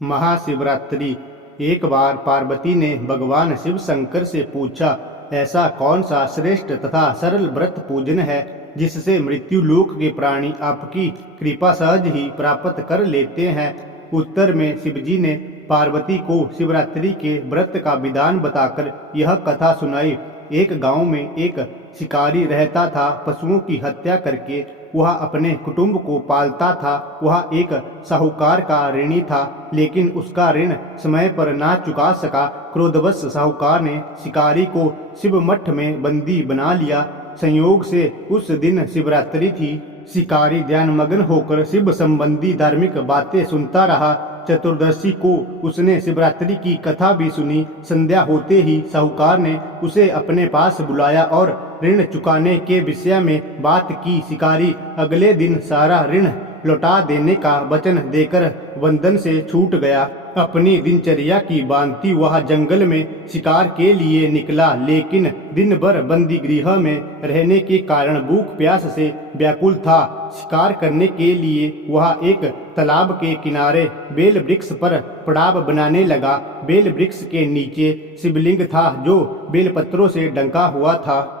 महाशिवरात्रि। एक बार पार्वती ने भगवान शिव शंकर से पूछा, ऐसा कौन सा श्रेष्ठ तथा सरल व्रत पूजन है जिससे मृत्यु लोक के प्राणी आपकी कृपा सहज ही प्राप्त कर लेते हैं। उत्तर में शिवजी ने पार्वती को शिवरात्रि के व्रत का विधान बताकर यह कथा सुनाई। एक गांव में एक शिकारी रहता था। पशुओं की हत्या करके वह अपने कुटुंब को पालता था। वह एक साहूकार का ऋणी था, लेकिन उसका ऋण समय पर ना चुका सका। क्रोधवश साहूकार ने शिकारी को शिव मठ में बंदी बना लिया। संयोग से उस दिन शिवरात्रि थी। शिकारी ध्यानमग्न होकर शिव संबंधी धार्मिक बातें सुनता रहा। चतुर्दशी को उसने शिवरात्रि की कथा भी सुनी। संध्या होते ही साहूकार ने उसे अपने पास बुलाया और ऋण चुकाने के विषय में बात की। शिकारी अगले दिन सारा ऋण लौटा देने का वचन देकर बंधन से छूट गया। अपनी दिनचर्या की भांति वह जंगल में शिकार के लिए निकला, लेकिन दिन भर बंदी गृह में रहने के कारण भूख प्यास से व्याकुल था। शिकार करने के लिए वह एक तालाब के किनारे बेल वृक्ष पर पड़ाव बनाने लगा। बेल वृक्ष के नीचे शिवलिंग था जो बेलपत्रों से ढका हुआ था।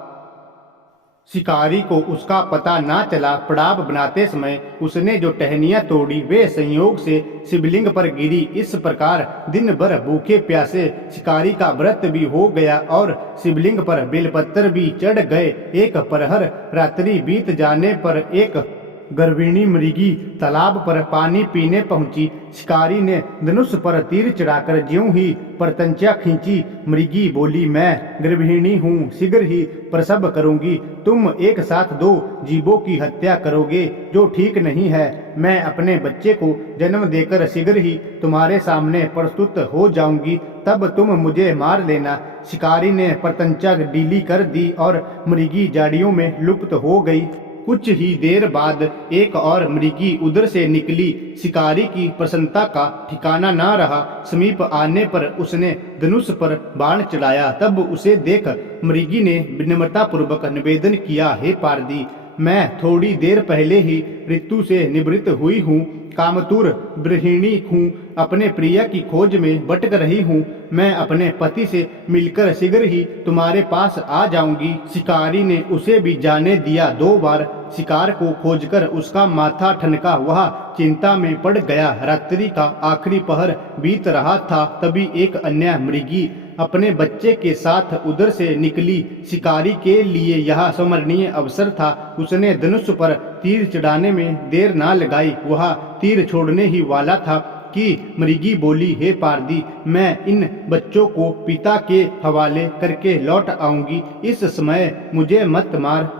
शिकारी को उसका पता ना चला। पड़ाव बनाते समय उसने जो टहनियां तोड़ी वे संयोग से शिवलिंग पर गिरी। इस प्रकार दिन भर भूखे प्यासे शिकारी का व्रत भी हो गया और शिवलिंग पर बेलपत्र भी चढ़ गए। एक प्रहर रात्रि बीत जाने पर एक गर्भिणी मृगी तालाब पर पानी पीने पहुंची। शिकारी ने धनुष पर तीर चढ़ाकर ज्यों ही परतंचा खींची, मृगी बोली, मैं गर्भिणी हूँ, शीघ्र ही प्रसव करूंगी। तुम एक साथ दो जीवों की हत्या करोगे, जो ठीक नहीं है। मैं अपने बच्चे को जन्म देकर शीघ्र ही तुम्हारे सामने प्रस्तुत हो जाऊंगी, तब तुम मुझे मार लेना। शिकारी ने परतंचा ढीली कर दी और मृगी झाड़ियों में लुप्त हो गई। कुछ ही देर बाद एक और मृगी उधर से निकली। शिकारी की प्रसन्नता का ठिकाना ना रहा। समीप आने पर उसने धनुष पर बाण चलाया। तब उसे देख मृगी ने विनम्रता पूर्वक निवेदन किया, हे पार्वती, मैं थोड़ी देर पहले ही ऋतु से निवृत्त हुई हूँ, कामतुर गृहिणी हूँ, अपने प्रिय की खोज में भटक रही हूँ। मैं अपने पति से मिलकर शीघ्र ही तुम्हारे पास आ जाऊंगी। शिकारी ने उसे भी जाने दिया। 2 बार शिकार को खोजकर उसका माथा ठनका। वह चिंता में पड़ गया। रात्रि का आखिरी पहर बीत रहा था। तभी एक अन्य मृगी अपने बच्चे के साथ उधर से निकली। शिकारी के लिए यह स्मरणीय अवसर था। उसने धनुष पर तीर चढ़ाने में देर ना लगाई। वह तीर छोड़ने ही वाला था कि मृगी बोली, हे पार्वती, मैं इन बच्चों को पिता के हवाले करके लौट आऊंगी। इस समय मुझे मत मार।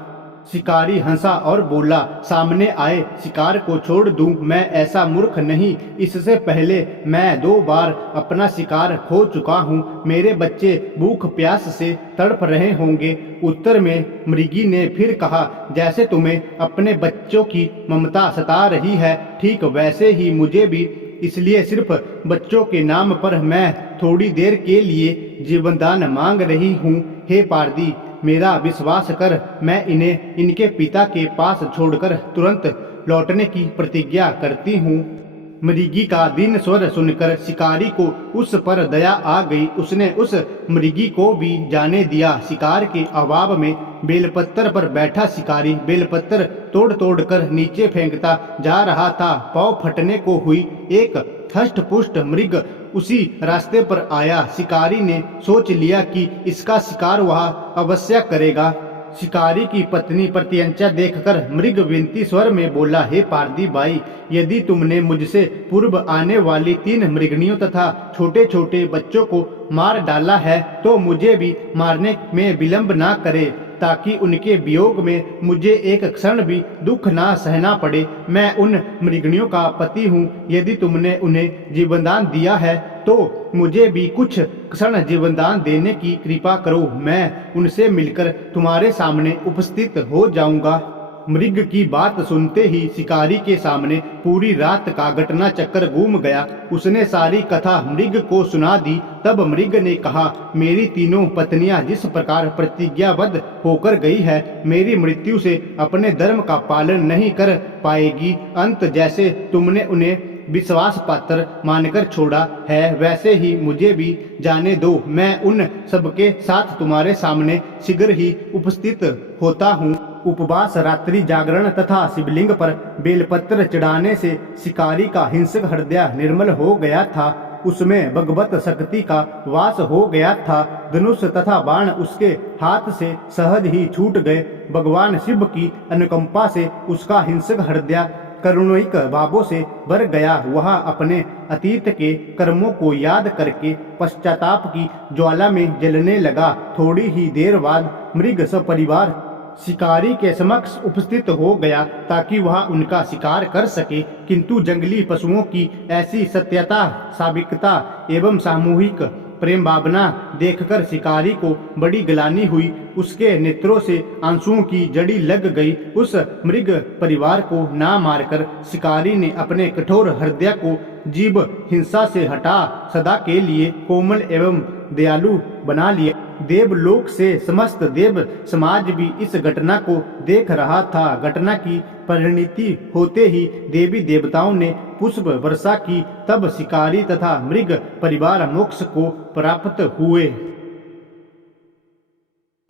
शिकारी हंसा और बोला, सामने आए शिकार को छोड़ दूं, मैं ऐसा मूर्ख नहीं। इससे पहले मैं 2 बार अपना शिकार खो चुका हूँ। मेरे बच्चे भूख प्यास से तड़प रहे होंगे। उत्तर में मृगी ने फिर कहा, जैसे तुम्हें अपने बच्चों की ममता सता रही है, ठीक वैसे ही मुझे भी। इसलिए सिर्फ बच्चों के नाम पर मैं थोड़ी देर के लिए जीवनदान मांग रही हूँ। हे पार्वती, मेरा विश्वास कर, मैं इन्हें इनके पिता के पास छोड़कर तुरंत लौटने की प्रतिज्ञा करती हूँ। मृगी का दीन स्वर सुनकर शिकारी को उस पर दया आ गई। उसने उस मृगी को भी जाने दिया। शिकार के अभाव में बेलपत्तर पर बैठा शिकारी बेलपत्तर तोड़ तोड़ कर नीचे फेंकता जा रहा था। पाँव फटने को हुई। एक हष्ट पुष्ट मृग उसी रास्ते पर आया। शिकारी ने सोच लिया कि इसका शिकार वह अवश्य करेगा। शिकारी की पत्नी प्रत्यंचा देखकर मृग विनती स्वर में बोला, हे पार्वती बाई, यदि तुमने मुझसे पूर्व आने वाली 3 मृगनियों तथा छोटे छोटे बच्चों को मार डाला है तो मुझे भी मारने में विलंब ना करे, ताकि उनके वियोग में मुझे एक क्षण भी दुख ना सहना पड़े। मैं उन मृगनियों का पति हूँ। यदि तुमने उन्हें जीवनदान दिया है तो मुझे भी कुछ क्षण जीवनदान देने की कृपा करो। मैं उनसे मिलकर तुम्हारे सामने उपस्थित हो जाऊंगा। मृग की बात सुनते ही शिकारी के सामने पूरी रात का घटना चक्कर घूम गया। उसने सारी कथा मृग को सुना दी। तब मृग ने कहा, मेरी तीनों पत्नियां जिस प्रकार प्रतिज्ञाबद्ध होकर गई है, मेरी मृत्यु से अपने धर्म का पालन नहीं कर पाएगी। अंत जैसे तुमने उन्हें विश्वास पात्र मानकर छोड़ा है, वैसे ही मुझे भी जाने दो। मैं उन सबके साथ तुम्हारे सामने शीघ्र ही उपस्थित होता हूँ। उपवास, रात्रि जागरण तथा शिवलिंग पर बेलपत्र चढ़ाने से शिकारी का हिंसक हृदय निर्मल हो गया था। उसमें भगवत शक्ति का वास हो गया था। धनुष तथा बाण उसके हाथ से सहज ही छूट गए। भगवान शिव की अनुकंपा से उसका हिंसक हृदय करुणिक भावों से भर गया। वह अपने अतीत के कर्मों को याद करके पश्चाताप की ज्वाला में जलने लगा। थोड़ी ही देर बाद मृग सपरिवार शिकारी के समक्ष उपस्थित हो गया ताकि वह उनका शिकार कर सके, किंतु जंगली पशुओं की ऐसी सत्यता, सात्विकता एवं सामूहिक प्रेम भावना देखकर शिकारी को बड़ी ग्लानि हुई। उसके नेत्रों से आंसुओं की जड़ी लग गई। उस मृग परिवार को ना मारकर शिकारी ने अपने कठोर हृदय को जीव हिंसा से हटा सदा के लिए कोमल एवं दयालु बना लिया। देवलोक से समस्त देव समाज भी इस घटना को देख रहा था। घटना की परिणति होते ही देवी देवताओं ने पुष्प वर्षा की। तब शिकारी तथा मृग परिवार मोक्ष को प्राप्त हुए।